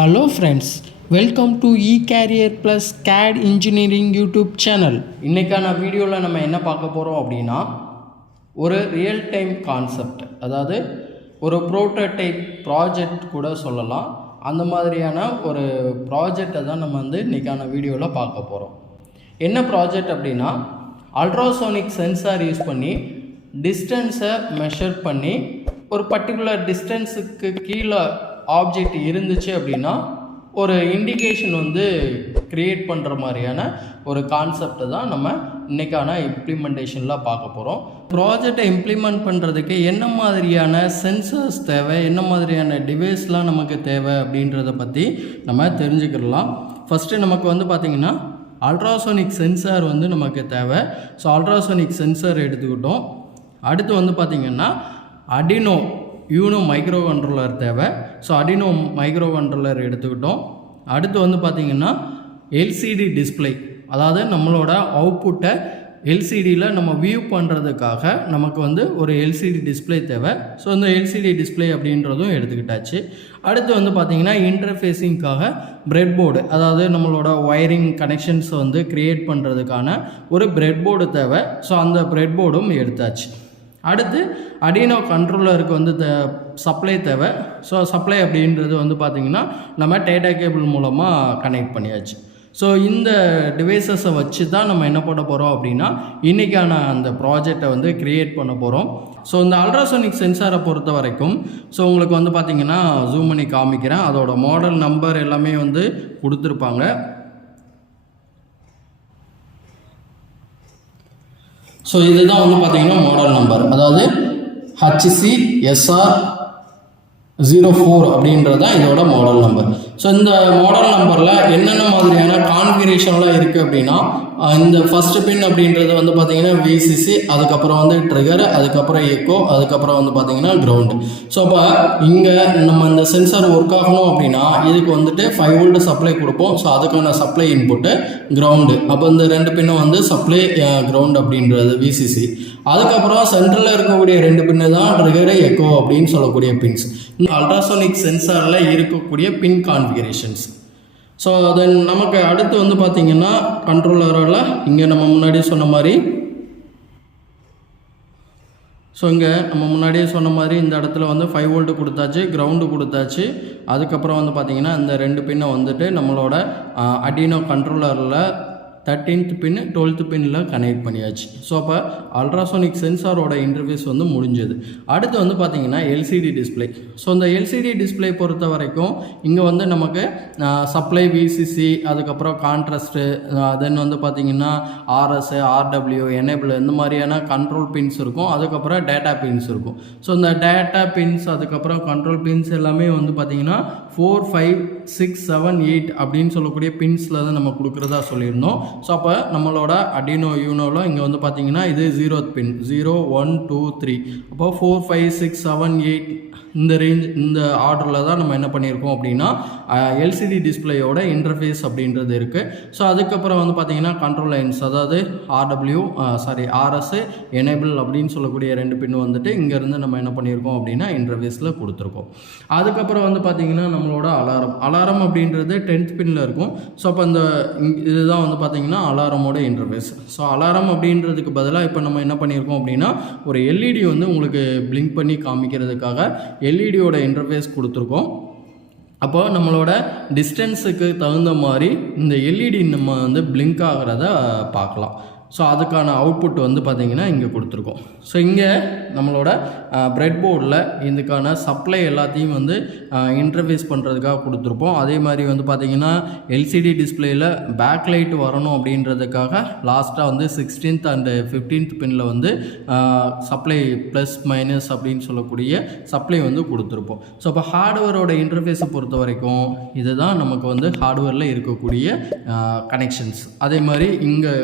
Hello friends, welcome to eCarrier Plus CAD Engineering YouTube channel. இன்றைக்கான வீடியோவில் நம்ம என்ன பார்க்க போகிறோம் அப்படின்னா ஒரு ரியல் டைம் கான்செப்ட், அதாவது ஒரு ப்ரோட்டோடைப் ப்ராஜெக்ட் கூட சொல்லலாம். அந்த மாதிரியான ஒரு ப்ராஜெக்டை தான் நம்ம இன்றைக்கான வீடியோவில் பார்க்க போகிறோம். என்ன ப்ராஜெக்ட் அப்படின்னா, அல்ட்ராசோனிக் சென்சார் யூஸ் பண்ணி டிஸ்டன்ஸை மெஷர் பண்ணி ஒரு பர்டிகுலர் டிஸ்டன்ஸுக்கு கீழே ஆப்ஜெக்ட் இருந்துச்சு அப்படின்னா ஒரு இண்டிகேஷன் க்ரியேட் பண்ணுற மாதிரியான ஒரு கான்செப்டை தான் நம்ம இன்றைக்கான இம்ப்ளிமெண்டேஷனில் பார்க்க போகிறோம். ப்ராஜெக்டை இம்ப்ளிமெண்ட் பண்ணுறதுக்கு என்ன மாதிரியான சென்சர்ஸ் தேவை, என்ன மாதிரியான டிவைஸ்லாம் நமக்கு தேவை அப்படின்றத பற்றி நம்ம தெரிஞ்சுக்கிடலாம். ஃபஸ்ட்டு நமக்கு பார்த்திங்கன்னா அல்ட்ராசோனிக் சென்சார் நமக்கு தேவை. ஸோ அல்ட்ராசோனிக் சென்சார் எடுத்துக்கிட்டோம். அடுத்து பார்த்திங்கன்னா அடினோ யூனோ மைக்ரோ கண்ட்ரோலர் தேவை. ஸோ அடினோ மைக்ரோ கண்ட்ரோலர் எடுத்துக்கிட்டோம். அடுத்து பார்த்திங்கன்னா எல்சிடி டிஸ்பிளே, அதாவது நம்மளோட அவுட்புட்டை எல்சிடியில் நம்ம வியூ பண்ணுறதுக்காக நமக்கு ஒரு எல்சிடி டிஸ்பிளே தேவை. ஸோ இந்த எல்சிடி டிஸ்பிளே அப்படின்றதும் எடுத்துக்கிட்டாச்சு. அடுத்து பார்த்திங்கன்னா இன்டர்ஃபேஸிங்காக பிரெட் போர்டு, அதாவது நம்மளோட ஒயரிங் கனெக்ஷன்ஸ் க்ரியேட் பண்ணுறதுக்கான ஒரு பிரெட் போர்டு தேவை. ஸோ அந்த பிரெட் போர்டும் எடுத்தாச்சு. அடுத்து அடினோ கண்ட்ரோலருக்கு சப்ளை தேவை. ஸோ சப்ளை அப்படின்றது பார்த்திங்கன்னா நம்ம டேட்டா கேபிள் மூலமாக கனெக்ட் பண்ணியாச்சு. ஸோ இந்த டிவைசஸை வச்சு தான் நம்ம என்ன பண்ண போகிறோம் அப்படின்னா இன்றைக்கான அந்த ப்ராஜெக்டை க்ரியேட் பண்ண போகிறோம். ஸோ இந்த அல்ட்ராசோனிக் சென்சாரை பொறுத்த வரைக்கும் ஸோ உங்களுக்கு பார்த்திங்கன்னா ஜூம் பண்ணி காமிக்கிறேன். அதோட மாடல் நம்பர் எல்லாமே கொடுத்துருப்பாங்க. ஸோ இதுதான் பார்த்திங்கன்னா மாடல் நம்பர், அதாவது HCSR04 அப்படின்றது தான் இதோட மாடல் நம்பர். ஸோ இந்த மாடல் நம்பரில் என்னென்ன மாதிரியான கான்ஃபிகரேஷன்லாம் இருக்குது அப்படின்னா, இந்த ஃபஸ்ட்டு பின் அப்படின்றது பார்த்திங்கன்னா VCC, அதுக்கப்புறம் ட்ரிகர், அதுக்கப்புறம் எக்கோ, அதுக்கப்புறம் பார்த்திங்கன்னா கிரவுண்டு. ஸோ அப்போ இங்கே நம்ம இந்த சென்சார் ஒர்க் ஆகணும் அப்படின்னா இதுக்கு 5 வோல்ட் சப்ளை கொடுப்போம். ஸோ அதுக்கான சப்ளை இன்புட்டு கிரவுண்டு. அப்போ இந்த 2 பின்னும் சப்ளை கிரவுண்ட் அப்படின்றது VCC. அதுக்கப்புறம் சென்ட்ரலில் இருக்கக்கூடிய 2 பின்னு தான் ட்ரிகர், எக்கோ அப்படின்னு சொல்லக்கூடிய பின்ஸ். இந்த அல்ட்ராசோனிக் சென்சாரில் இருக்கக்கூடிய பின் கான்ஃபிகரேஷன்ஸ். ஸோ தென் நமக்கு அடுத்து பார்த்திங்கன்னா கண்ட்ரோலரில் இங்கே நம்ம முன்னாடியே சொன்ன மாதிரி இந்த இடத்துல 5 வோல்ட் கொடுத்தாச்சு, கிரவுண்டு கொடுத்தாச்சு. அதுக்கப்புறம் பார்த்திங்கன்னா இந்த 2 பின்னை நம்மளோட அடினோ கண்ட்ரோலரில் 13th பின் 12th பின்னில் கனெக்ட் பண்ணியாச்சு. ஸோ அப்போ அல்ட்ராசோனிக் சென்சாரோட இன்டர்ஃபேஸ் முடிஞ்சது. அடுத்து பார்த்திங்கன்னா எல்சிடி டிஸ்பிளே. ஸோ இந்த எல்சிடி டிஸ்பிளே பொறுத்த வரைக்கும் இங்கே நமக்கு சப்ளை VCC, அதுக்கப்புறம் கான்ட்ராஸ்ட்டு, தென் பார்த்திங்கன்னா RS, RW, எனேபிள், இந்த மாதிரியான கண்ட்ரோல் பின்ஸ் இருக்கும். அதுக்கப்புறம் டேட்டா பின்ஸ் இருக்கும். ஸோ இந்த டேட்டா பின்ஸ் அதுக்கப்புறம் கண்ட்ரோல் பின்ஸ் எல்லாமே பார்த்திங்கன்னா 4, 5, 6, 7, 8 அப்படின்னு சொல்லக்கூடிய பின்ஸில் தான் நம்ம கொடுக்குறதா சொல்லியிருந்தோம். ஸோ அப்போ நம்மளோட அடினோ யூனோவில் இங்கே பார்த்திங்கன்னா இது 0th பின், 0, 1, 2, 3. அப்போ 4, 5, 6, 7, 8 இந்த ரேஞ்ச், இந்த ஆர்டரில் தான் நம்ம என்ன பண்ணியிருக்கோம் அப்படின்னா எல்சிடி டிஸ்பிளேயோட இன்டர்ஃபேஸ் அப்படின்றது இருக்குது. ஸோ அதுக்கப்புறம் பார்த்திங்கன்னா கண்ட்ரோல் லைன்ஸ், அதாவது RS, எனேபிள் அப்படின்னு சொல்லக்கூடிய 2 பின்னு இங்கேருந்து நம்ம என்ன பண்ணியிருக்கோம் அப்படின்னா இன்டர்ஃபேஸில் கொடுத்துருக்கோம். அதுக்கப்புறம் பார்த்திங்கன்னா நம்மளோட அலாரம் அப்படின்றது 10th பின்னில் இருக்கும். ஸோ அப்போ இந்த இதுதான் பார்த்திங்கன்னா அலாரமோட இன்டர்ஃபேஸ். ஸோ அலாரம் அப்படின்றதுக்கு பதிலாக இப்போ நம்ம என்ன பண்ணியிருக்கோம் அப்படின்னா ஒரு எல்இடி உங்களுக்கு பிளிங்க் பண்ணி காமிக்கிறதுக்காக எல்இடியோட இன்டர்ஃபேஸ் கொடுத்துருக்கோம். அப்போ நம்மளோட டிஸ்டன்ஸுக்கு தகுந்த மாதிரி இந்த எல்இடி நம்ம பிளிங்க் ஆகிறத பார்க்கலாம். ஸோ அதுக்கான அவுட்புட் பார்த்திங்கன்னா இங்கே கொடுத்துருக்கோம். ஸோ இங்கே நம்மளோட பிரெட் போர்டில் இதுக்கான சப்ளை எல்லாத்தையும் இன்டர்ஃபேஸ் பண்ணுறதுக்காக கொடுத்துருப்போம். அதே மாதிரி பார்த்திங்கன்னா எல்சிடி டிஸ்பிளேயில் பேக் லைட் வரணும் அப்படின்றதுக்காக லாஸ்ட்டாக 16th அண்ட் 15th பின்னில் சப்ளை ப்ளஸ் மைனஸ் அப்படின்னு சொல்லக்கூடிய சப்ளை கொடுத்துருப்போம். ஸோ அப்போ ஹார்ட்வேரோட இன்டர்ஃபேஸை பொறுத்த வரைக்கும் இதுதான் நமக்கு ஹார்ட்வேரில் இருக்கக்கூடிய கனெக்ஷன்ஸ். அதே மாதிரி இங்கே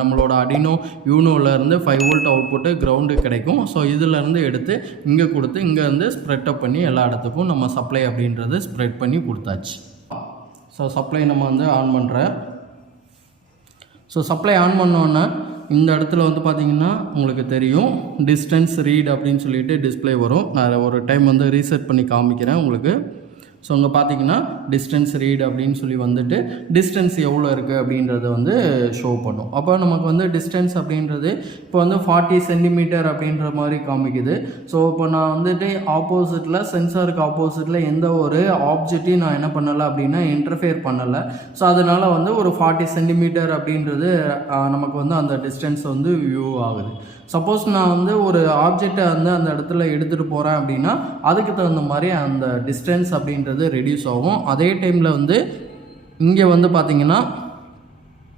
நம்மளோட அடினோ யூனோவிலேருந்து 5 வோல்ட் அவுட்புட்டு கிரவுண்டு கிடைக்கும். ஸோ இதிலேருந்து எடுத்து இங்கே கொடுத்து இங்கேருந்து ஸ்ப்ரெட் அப் பண்ணி எல்லா இடத்துக்கும் நம்ம சப்ளை அப்படின்றது ஸ்ப்ரெட் பண்ணி கொடுத்தாச்சு. ஸோ சப்ளை நம்ம ஆன் பண்ணுறேன். ஸோ சப்ளை ஆன் பண்ணோன்னே இந்த இடத்துல பார்த்திங்கன்னா உங்களுக்கு தெரியும் டிஸ்டன்ஸ் ரீட் அப்படின்னு சொல்லிட்டு டிஸ்பிளே வரும். நான் ஒரு டைம் ரீசெட் பண்ணி காமிக்கிறேன் உங்களுக்கு. ஸோ அங்கே பார்த்தீங்கன்னா டிஸ்டன்ஸ் ரீட் அப்படின்னு சொல்லி வந்துட்டு டிஸ்டன்ஸ் எவ்வளோ இருக்குது அப்படின்றத வந்து ஷோ பண்ணும். அப்போ நமக்கு வந்து டிஸ்டன்ஸ் அப்படின்றது இப்போ வந்து 40 சென்டிமீட்டர் அப்படின்ற மாதிரி காமிக்குது. ஸோ இப்போ நான் வந்துட்டு ஆப்போசிட்டில் சென்சாருக்கு ஆப்போசிட்டில் எந்த ஒரு ஆப்ஜெக்டையும் நான் என்ன பண்ணலை அப்படின்னா இன்டர்ஃபியர் பண்ணலை. ஸோ அதனால் வந்து ஒரு 40 சென்டிமீட்டர் அப்படின்றது நமக்கு வந்து அந்த டிஸ்டன்ஸ் வந்து வியூ ஆகுது. சப்போஸ் நான் வந்து ஒரு ஆப்ஜெக்டை வந்து அந்த இடத்துல எடுத்துகிட்டு போகிறேன் அப்படின்னா அதுக்கு தகுந்த மாதிரி அந்த டிஸ்டன்ஸ் அப்படின்றது ரெடியூஸ் ஆகும். அதே டைமில் வந்து இங்கே வந்து பார்த்திங்கன்னா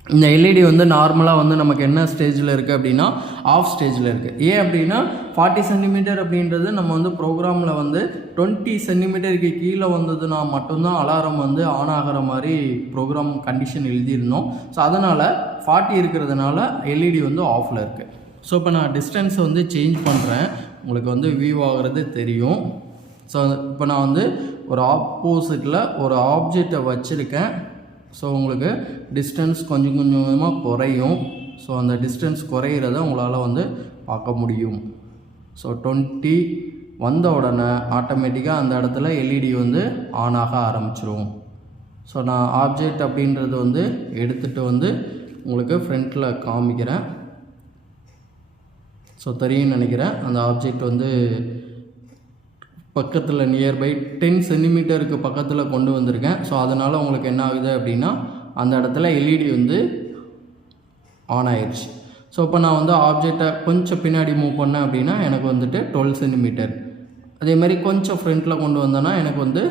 இந்த எல்இடி வந்து நார்மலாக வந்து நமக்கு என்ன ஸ்டேஜில் இருக்குது அப்படின்னா ஆஃப் ஸ்டேஜில் இருக்குது. ஏன் அப்படின்னா 40 சென்டிமீட்டர் அப்படின்றது நம்ம வந்து ப்ரோக்ராமில் வந்து 20 சென்டிமீட்டருக்கு கீழே வந்ததுன்னா மட்டும்தான் அலாரம் வந்து ஆன் ஆகிற மாதிரி ப்ரோக்ராம் கண்டிஷன் எழுதியிருந்தோம். ஸோ அதனால் 40 இருக்கிறதுனால எல்இடி வந்து ஆஃபில் இருக்குது. ஸோ இப்போ நான் டிஸ்டன்ஸை வந்து சேஞ்ச் பண்ணுறேன், உங்களுக்கு வந்து வியூ ஆகிறது தெரியும். ஸோ இப்போ நான் வந்து ஒரு ஆப்போசிட்டில் ஒரு ஆப்ஜெக்டை வச்சுருக்கேன். ஸோ உங்களுக்கு டிஸ்டன்ஸ் கொஞ்சம் கொஞ்சமாக குறையும். ஸோ அந்த டிஸ்டன்ஸ் குறையிறத உங்களால் வந்து பார்க்க முடியும். ஸோ 20 வந்த உடனே ஆட்டோமேட்டிக்காக அந்த இடத்துல எல்இடி வந்து ஆன் ஆக ஆரம்பிச்சிரும். ஸோ நான் ஆப்ஜெக்ட் அப்படின்றது வந்து எடுத்துகிட்டு வந்து உங்களுக்கு ஃப்ரண்ட்டில் காமிக்கிறேன். ஸோ தெரியும்னு நினைக்கிறேன். அந்த ஆப்ஜெக்ட் வந்து பக்கத்தில் நியர்பை 10 சென்டிமீட்டருக்கு பக்கத்தில் கொண்டு வந்திருக்கேன். ஸோ அதனால் உங்களுக்கு என்ன ஆகுது அப்படின்னா அந்த இடத்துல எல்இடி வந்து ஆன் ஆயிடுச்சு. ஸோ இப்போ நான் வந்து ஆப்ஜெக்டை கொஞ்சம் பின்னாடி மூவ் பண்ணேன் அப்படின்னா எனக்கு வந்துட்டு 12 சென்டிமீட்டர், அதேமாதிரி கொஞ்சம் ஃப்ரண்ட்டில் கொண்டு வந்தேன்னா எனக்கு வந்து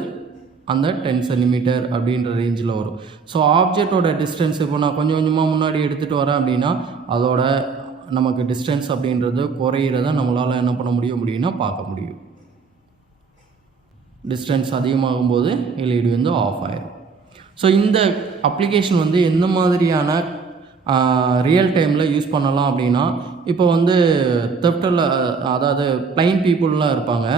அந்த 10 சென்டிமீட்டர் அப்படின்ற ரேஞ்சில் வரும். ஸோ ஆப்ஜெக்டோட டிஸ்டன்ஸ் இப்போ நான் கொஞ்சம் கொஞ்சமாக முன்னாடி எடுத்துகிட்டு வரேன் அப்படின்னா அதோட நமக்கு டிஸ்டன்ஸ் அப்படின்றது குறையிறத நம்மளால் என்ன பண்ண முடியும்னா பார்க்க முடியும். டிஸ்டன்ஸ் அதிகமாகும்போது எல்இடி வந்து ஆஃப் ஆயிடும். ஸோ இந்த அப்ளிகேஷன் வந்து எந்த மாதிரியான ரியல் டைமில் யூஸ் பண்ணலாம் அப்படின்னா இப்போ வந்து தெஃப்டில் அதாவது பிளைண்ட் பீப்புளெலாம் இருப்பாங்க.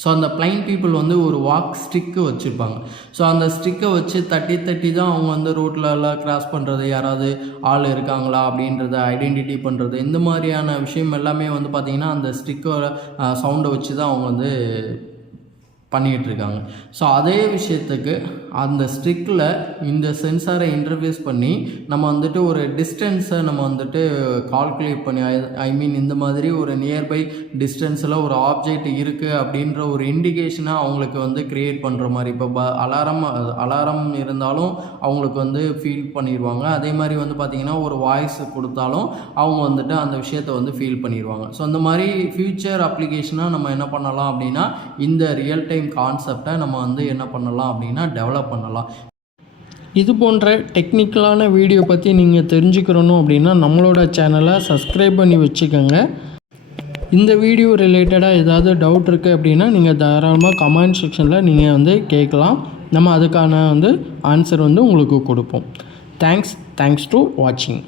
ஸோ அந்த பிளைண்ட் பீப்புள் வந்து ஒரு வாக் ஸ்டிக்கு வச்சுருப்பாங்க. ஸோ அந்த ஸ்டிக்கை வச்சு தட்டி தான் அவங்க வந்து ரோட்டில் எல்லாம் கிராஸ் பண்ணுறது, யாராவது ஆள் இருக்காங்களா அப்படின்றத ஐடென்டிட்டி பண்ணுறது, இந்த மாதிரியான விஷயம் எல்லாமே வந்து பார்த்திங்கன்னா அந்த ஸ்டிக்கோட சவுண்டை வச்சு தான் அவங்க வந்து பண்ணிகிட்ருக்காங்க. ஸோ அதே விஷயத்துக்கு அந்த ஸ்டிக்கில் இந்த சென்சாரை இன்டர்ஃபேஸ் பண்ணி நம்ம வந்துட்டு ஒரு டிஸ்டன்ஸை நம்ம வந்துட்டு கால்குலேட் பண்ணி இந்த மாதிரி ஒரு நியர்பை டிஸ்டன்ஸில் ஒரு ஆப்ஜெக்ட் இருக்குது அப்படின்ற ஒரு இண்டிகேஷனாக அவங்களுக்கு வந்து க்ரியேட் பண்ணுற மாதிரி. இப்போ அலாரம் இருந்தாலும் அவங்களுக்கு வந்து ஃபீல் பண்ணிடுவாங்க. அதே மாதிரி வந்து பார்த்திங்கன்னா ஒரு வாய்ஸ் கொடுத்தாலும் அவங்க வந்துட்டு அந்த விஷயத்தை வந்து ஃபீல் பண்ணிடுவாங்க. ஸோ அந்த மாதிரி ஃபியூச்சர் அப்ளிகேஷனாக நம்ம என்ன பண்ணலாம் அப்படின்னா இந்த ரியல் டைம் கான்செப்டை நம்ம வந்து என்ன பண்ணலாம் அப்படின்னா டெவலப் பண்ணலாம். இது போன்ற டெக்னிக்கலான வீடியோ பற்றி நீங்கள் தெரிஞ்சுக்கிறணும் அப்படின்னா நம்மளோட சேனலை சப்ஸ்கிரைப் பண்ணி வச்சுக்கோங்க. இந்த வீடியோ ரிலேட்டடாக ஏதாவது டவுட் இருக்குது அப்படின்னா நீங்கள் தாராளமாக கமெண்ட் செக்ஷனில் நீங்கள் வந்து கேட்கலாம். நம்ம அதுக்கான வந்து ஆன்சர் வந்து உங்களுக்கு கொடுப்போம். தேங்க்ஸ் டு வாட்சிங்.